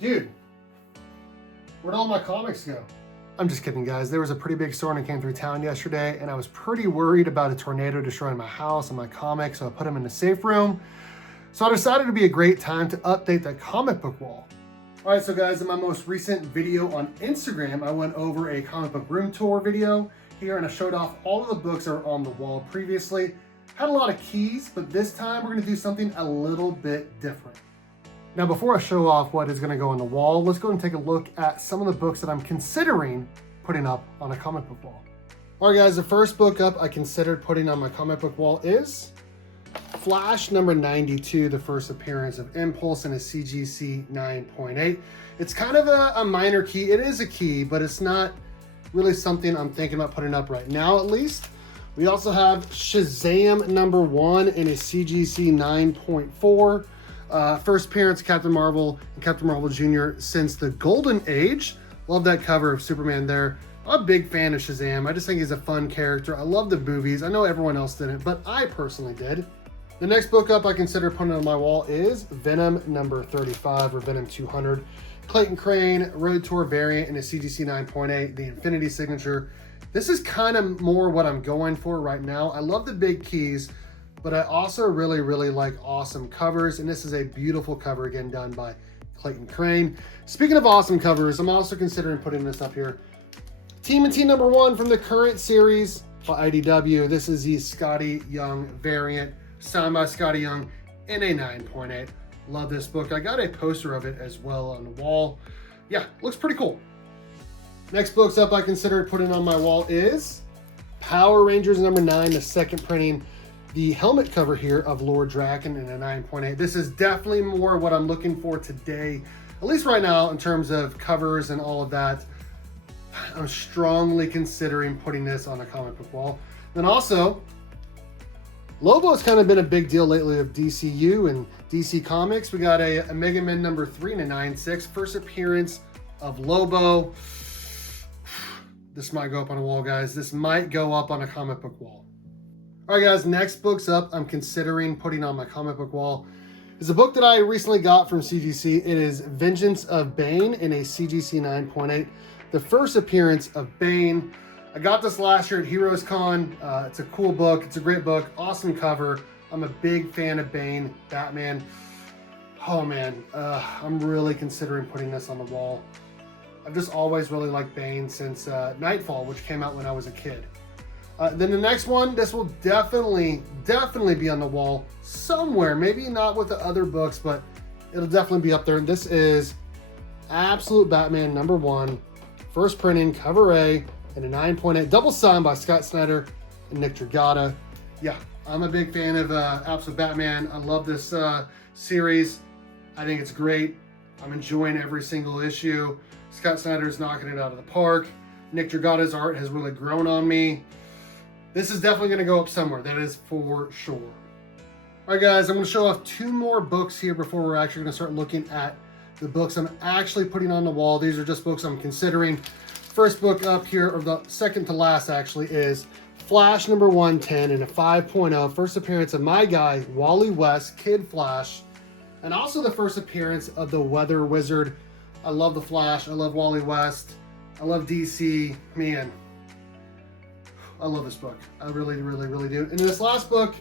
Dude, where'd all my comics go? I'm just kidding, guys. There was a pretty big storm that came through town yesterday, and I was pretty worried about a tornado destroying my house and my comics, so I put them in the safe room. So I decided it'd be a great time to update the comic book wall. All right, so guys, in my most recent video on Instagram, I went over a comic book room tour video here, and I showed off all of the books that were on the wall previously. Had a lot of keys, but this time we're gonna do something a little bit different. Now, before I show off what is gonna go on the wall, let's go and take a look at some of the books that I'm considering putting up on a comic book wall. All right, guys, the first book up I considered putting on my comic book wall is Flash number 92, the first appearance of Impulse in a CGC 9.8. It's kind of a minor key. It is a key, but it's not really something I'm thinking about putting up right now, at least. We also have Shazam number 1 in a CGC 9.4. First appearance of Captain Marvel and Captain Marvel Jr. since the Golden Age. Love that cover of Superman there. I'm a big fan of Shazam. I just think he's a fun character. I love the movies. I know everyone else didn't, but I personally did. The next book up I consider putting on my wall is Venom number 35 or Venom 200. Clayton Crane, Road Tour variant in a CGC 9.8, the Infinity signature. This is kind of more what I'm going for right now. I love the big keys, but I also really like awesome covers, and this is a beautiful cover again done by Clayton Crane. Speaking of awesome covers, I'm also considering putting this up here. TMNT number 1 from the current series by IDW. This is the Scotty Young variant, signed by Scotty Young in a 9.8. Love this book. I got a poster of it as well on the wall. Yeah, looks pretty cool. Next books up I considered putting on my wall is Power Rangers number 9, the second printing, the helmet cover here of Lord Draken in a 9.8. This is definitely more what I'm looking for today, at least right now in terms of covers and all of that. I'm strongly considering putting this on a comic book wall. Then also, Lobo's kind of been a big deal lately of DCU and DC Comics. We got a Mega Man number 3 and a 9.6. First appearance of Lobo. This might go up on a wall, guys. This might go up on a comic book wall. All right, guys, next book's up I'm considering putting on my comic book wall is a book that I recently got from CGC. It is Vengeance of Bane in a CGC 9.8. The first appearance of Bane. I got this last year at Heroes Con. It's a cool book. It's a great book. Awesome cover. I'm a big fan of Bane, Batman. Oh man, I'm really considering putting this on the wall. I've just always really liked Bane since Nightfall, which came out when I was a kid. Then the next one, this will definitely be on the wall somewhere. Maybe not with the other books, but it'll definitely be up there. This is Absolute Batman number 1, first printing, cover A, and a 9.8, double signed by Scott Snyder and Nick Dragotta. Yeah, I'm a big fan of Absolute Batman. I love this series. I think it's great. I'm enjoying every single issue. Scott Snyder's knocking it out of the park. Nick Dragotta's art has really grown on me. This is definitely going to go up somewhere. That is for sure. All right, guys, I'm going to show off 2 more books here before we're actually going to start looking at the books I'm actually putting on the wall. These are just books I'm considering. First book up here, or the second to last actually, is Flash number 110 in a 5.0. First appearance of my guy, Wally West, Kid Flash. And also the first appearance of the Weather Wizard. I love the Flash. I love Wally West. I love DC. Man, I love this book. I really do. And this last book,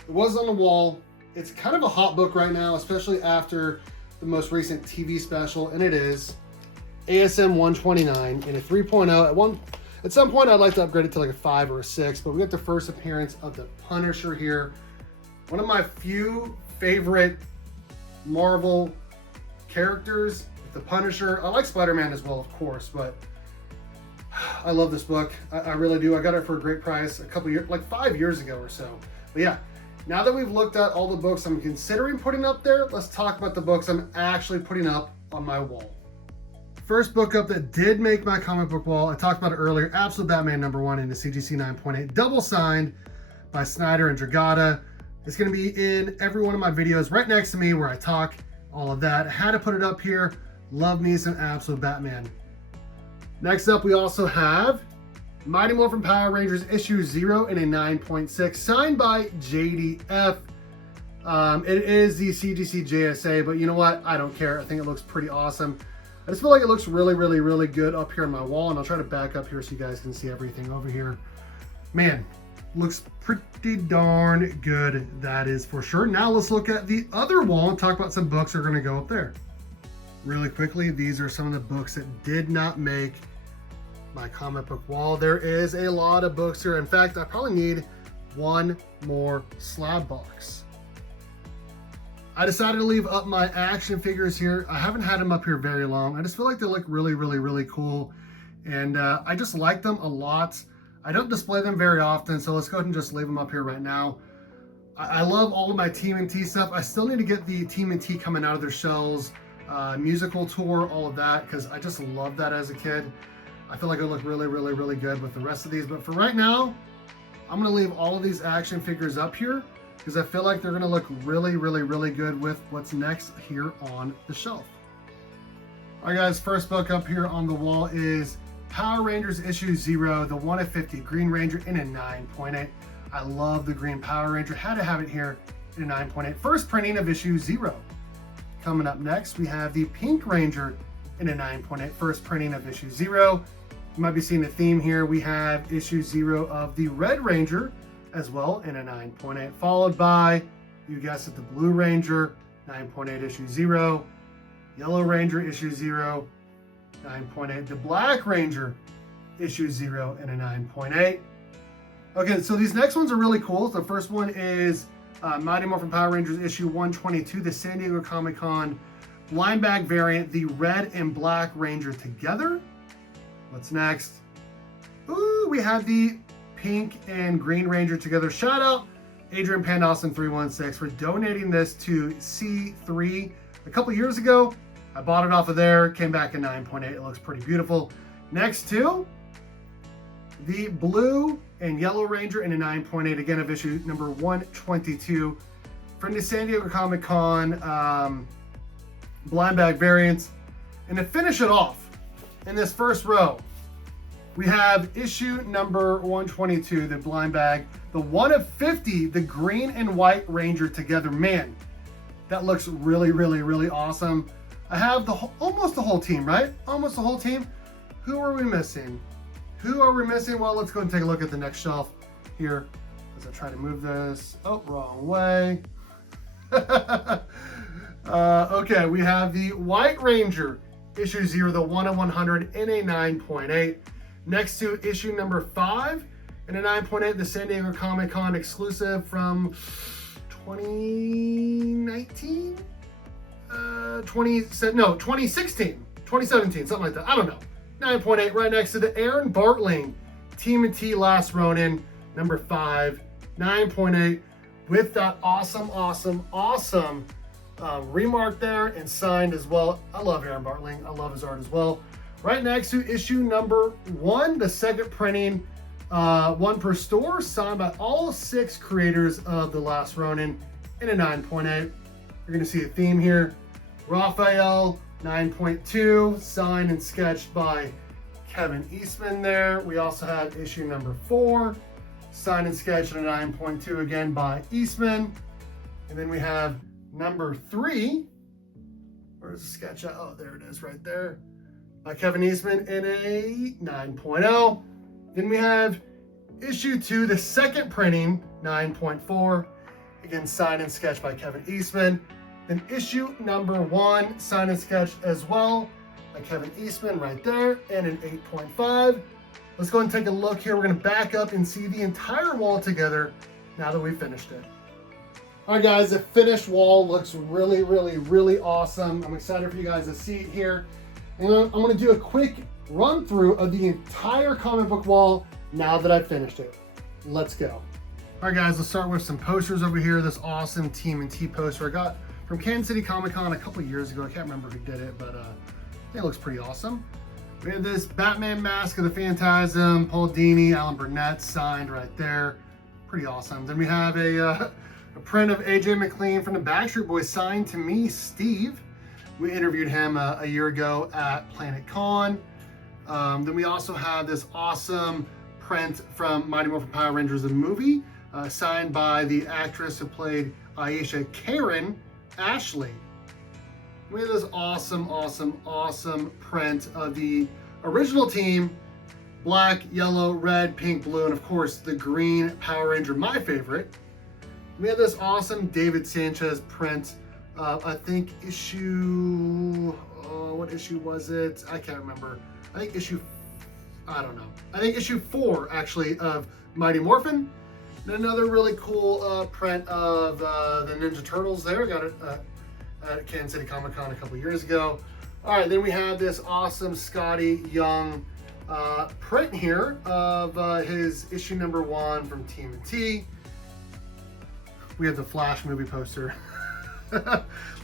it was on the wall. It's kind of a hot book right now, especially after the most recent TV special, and it is ASM 129 in a 3.0. At some point, I'd like to upgrade it to like a 5 or a 6, but we got the first appearance of the Punisher here. One of my few favorite Marvel characters, the Punisher. I like Spider-Man as well, of course, but I love this book. I really do. I got it for a great price a couple years, like 5 years ago or so. But yeah, now that we've looked at all the books I'm considering putting up there, let's talk about the books I'm actually putting up on my wall. First book up that did make my comic book wall, I talked about it earlier, Absolute Batman number 1 in the CGC 9.8, double signed by Snyder and Dragotta. It's going to be in every one of my videos right next to me where I talk all of that. I had to put it up here. Love me some Absolute Batman. Next up, we also have Mighty Morphin Power Rangers issue 0 in a 9.6, signed by JDF. It is the CGC JSA, but you know what? I don't care. I think it looks pretty awesome. I just feel like it looks really, really, really good up here on my wall, and I'll try to back up here so you guys can see everything over here. Man, looks pretty darn good, that is for sure. Now let's look at the other wall and talk about some books that are gonna go up there. Really quickly, these are some of the books that did not make my comic book wall. There is a lot of books here. In fact, I probably need one more slab box. I decided to leave up my action figures here. I haven't had them up here very long. I just feel like they look really, really, really cool. And I just like them a lot. I don't display them very often, so let's go ahead and just leave them up here right now. I love all of my TMNT stuff. I still need to get the TMNT coming out of their shells, musical tour, all of that, because I just loved that as a kid. I feel like it looked really, really, really good with the rest of these. But for right now, I'm gonna leave all of these action figures up here because I feel like they're gonna look really, really, really good with what's next here on the shelf. All right, guys, first book up here on the wall is Power Rangers issue 0, the 1 of 50 Green Ranger in a 9.8. I love the green Power Ranger, had to have it here in a 9.8. First printing of issue 0. Coming up next, we have the Pink Ranger in a 9.8, first printing of issue 0. You might be seeing a theme here. We have issue 0 of the Red Ranger as well in a 9.8, followed by, you guessed it, the Blue Ranger, 9.8 issue 0, Yellow Ranger issue 0, 9.8. The Black Ranger, issue 0 and a 9.8. Okay, so these next ones are really cool. The first one is Mighty Morphin Power Rangers issue 122, the San Diego Comic-Con blind bag variant, the Red and Black Ranger together. What's next? Ooh, we have the Pink and Green Ranger together. Shout out Adrian Pandawson 316 for donating this to C3 a couple years ago. I bought it off of there, came back in 9.8. It looks pretty beautiful. Next to the Blue and Yellow Ranger in a 9.8, again of issue number 122 from the San Diego Comic-Con blind bag variants. And to finish it off, in this first row, we have issue number 122, the blind bag, the 1 of 50, the Green and White Ranger together. Man, that looks really, really, really awesome. I have almost the whole team, right? Almost the whole team. Who are we missing? Who are we missing? Well, let's go and take a look at the next shelf here as I try to move this. Oh, wrong way. Okay, we have the White Ranger, issue 0, the 1 of 100 in a 9.8. Next to issue number 5 in a 9.8, the San Diego Comic-Con exclusive from 2019? 2016, 2017, something like that. I don't know. 9.8 right next to the Aaron Bartling TMNT Last Ronin, number 5, 9.8 with that awesome remark there and signed as well. I love Aaron Bartling. I love his art as well. Right next to issue number 1, the second printing, 1 per store, signed by all 6 creators of The Last Ronin in a 9.8. You're gonna see a theme here. Raphael, 9.2, signed and sketched by Kevin Eastman there. We also have issue number 4, signed and sketched in a 9.2 again by Eastman. And then we have number 3, where's the sketch? Oh, there it is right there, by Kevin Eastman in a 9.0. Then we have issue 2, the second printing, 9.4, again signed and sketched by Kevin Eastman. Then issue number 1, signed and sketched as well by Kevin Eastman right there, and an 8.5. Let's go and take a look here. We're gonna back up and see the entire wall together now that we've finished it. All right, guys, the finished wall looks really, really, really awesome. I'm excited for you guys to see it here. And I'm gonna do a quick run through of the entire comic book wall now that I've finished it. Let's go. All right, guys, let's start with some posters over here. This awesome TMNT poster I got from Kansas City Comic-Con a couple years ago. I can't remember who did it, but it looks pretty awesome. We have this Batman Mask of the Phantasm, Paul Dini, Alan Burnett, signed right there. Pretty awesome. Then we have a print of AJ McLean from the Backstreet Boys, signed to me, Steve. We interviewed him a year ago at Planet Con. Then we also have this awesome print from Mighty Morphin Power Rangers, the movie, signed by the actress who played Aisha, Karen, Ashley. We have this awesome print of the original team, black, yellow, red, pink, blue, and of course the green Power Ranger, my favorite. We have this awesome David Sanchez print of, I think, what issue was it? I can't remember. I think issue 4, actually, of Mighty Morphin. And another really cool print of the Ninja Turtles there. Got it at Kansas City Comic Con a couple years ago. All right, then we have this awesome Scotty Young print here of his issue number 1 from TMNT. We have the Flash movie poster.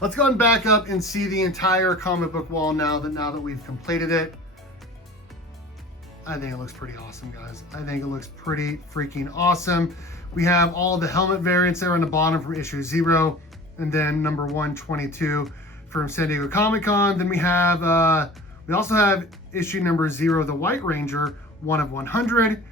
Let's go and back up and see the entire comic book wall now that we've completed it. I think it looks pretty awesome, guys. I think it looks pretty freaking awesome. We have all the helmet variants there on the bottom from issue 0, and then number 122 from San Diego Comic-Con. Then we have, we also have issue number 0, the White Ranger, 1 of 100.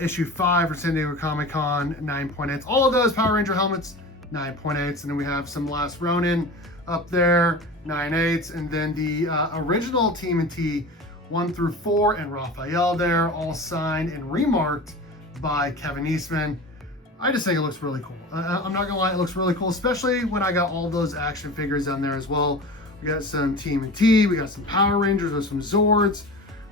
Issue 5 for San Diego Comic-Con, 9.8. All of those Power Ranger helmets, 9.8. And then we have some Last Ronin up there, 9.8. And then the original TMNT 1 through 4 and Raphael there, all signed and remarked by Kevin Eastman. I just think it looks really cool. I'm not gonna lie, it looks really cool, especially when I got all those action figures down there as well. We got some TMNT, we got some Power Rangers, there's some Zords,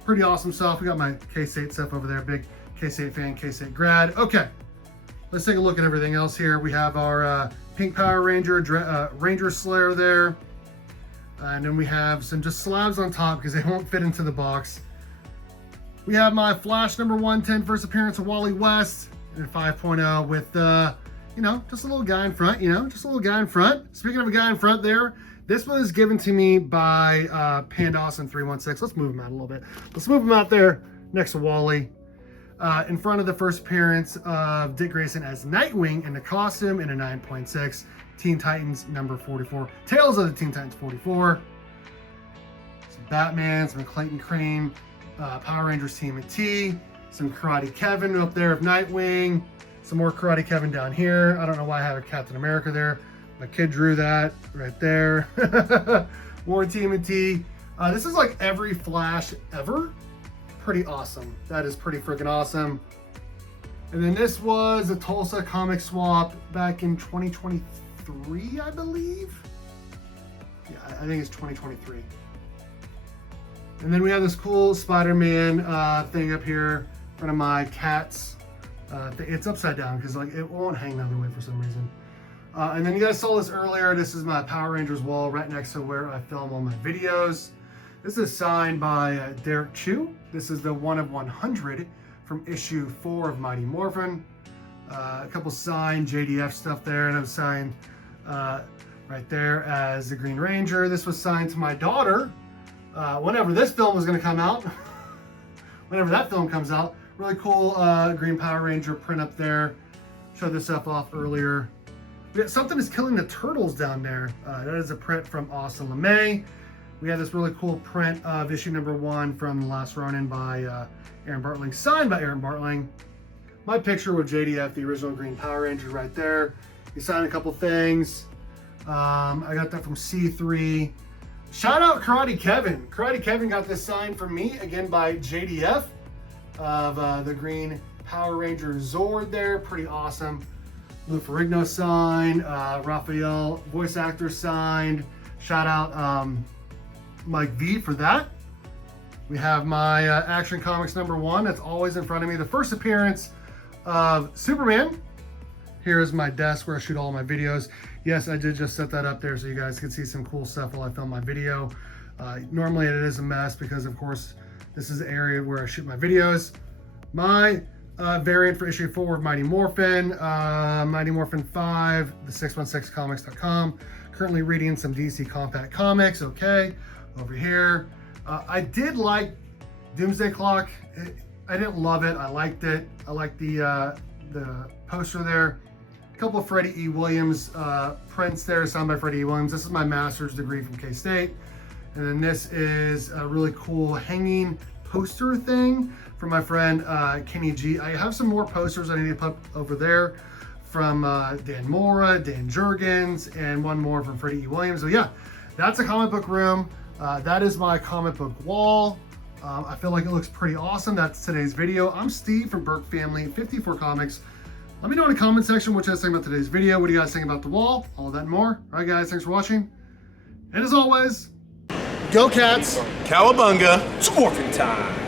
pretty awesome stuff. We got my K-State stuff over there, big K-State fan, K-State grad. Okay, let's take a look at everything else here. We have our Pink Power Ranger, Ranger Slayer there. And then we have some just slabs on top because they won't fit into the box. We have my Flash number 110 first appearance of Wally West in 5.0 with, just a little guy in front, just a little guy in front. Speaking of a guy in front there, this was given to me by Pandawson316. Let's move him out a little bit. Let's move him out there next to Wally. In front of the first appearance of Dick Grayson as Nightwing in the costume in a 9.6. Teen Titans number 44. Tales of the Teen Titans 44. Some Batman, some Clayton Crane, Power Rangers TMNT, some Karate Kevin up there of Nightwing, some more Karate Kevin down here. I don't know why I have a Captain America there. My kid drew that right there. More TMNT. This is like every Flash ever. Pretty awesome. That is pretty freaking awesome. And then this was a Tulsa comic swap back in 2023, I believe. Yeah, I think it's 2023. And then we have this cool Spider-Man thing up here in front of my cats. It's upside down because like it won't hang the other way for some reason. And then you guys saw this earlier. This is my Power Rangers wall right next to where I film all my videos. This is signed by Derek Chu. This is the 1 of 100 from issue 4 of Mighty Morphin. A couple signed JDF stuff there, and I'm signed right there as the Green Ranger. This was signed to my daughter whenever this film was going to come out. Whenever that film comes out. Really cool Green Power Ranger print up there. Showed this stuff off earlier. We got Something is Killing the Turtles down there. That is a print from Austin LeMay. We have this really cool print of issue number 1 from The Last Ronin by Aaron Bartling, signed by Aaron Bartling. My picture with JDF, the original Green Power Ranger right there. He signed a couple things. I got that from C3. Shout out Karate Kevin. Karate Kevin got this signed from me, again by JDF, of the Green Power Ranger Zord there. Pretty awesome. Lou Ferrigno signed. Raphael, voice actor, signed. Shout out Mike V for that. We have my Action Comics number 1 that's always in front of me. The first appearance of Superman. Here is my desk where I shoot all my videos. Yes, I did just set that up there so you guys can see some cool stuff while I film my video. Normally it is a mess because of course this is the area where I shoot my videos. My variant for issue 4 of Mighty Morphin, Mighty Morphin 5, the616comics.com. Currently reading some DC Compact Comics, okay, over here. I did like Doomsday Clock. I didn't love it. I liked it. I liked the poster there. A couple of Freddie E. Williams prints there, signed by Freddie E. Williams. This is my master's degree from K-State. And then this is a really cool hanging poster thing from my friend Kenny G. I have some more posters I need to put over there from Dan Mora, Dan Jurgens, and one more from Freddie E. Williams. So yeah, that's a comic book room. That is my comic book wall. I feel like it looks pretty awesome. That's today's video. I'm Steve from Burke Family 54 Comics. Let me know in the comment section what you guys think about today's video. What do you guys think about the wall? All that and more. All right, guys, thanks for watching. And as always, go Cats! Cowabunga! It's morphin' time!